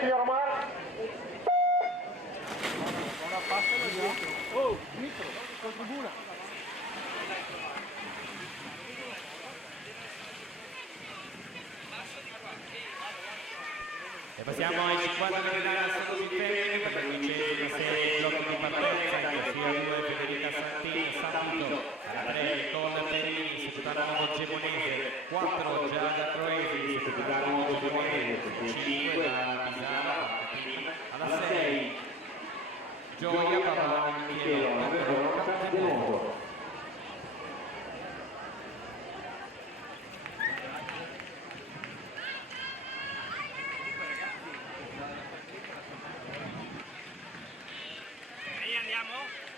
signor Omar. Ora passano già. Oh, Nitro, con tribuna. E passiamo ai 50 metri d'area sotto sul termine per la 15ª serie di blocchi di partenza, Garcia 2, Federica Santini, Santo, alla 3 Col Perini, Seputano Gemonese, 4 Giada Troesi, Seputano Gemonese, 5 la Pisana, alla 6 Gioia Pavani, Michele, Rocca di nuovo. Ahí andiamo.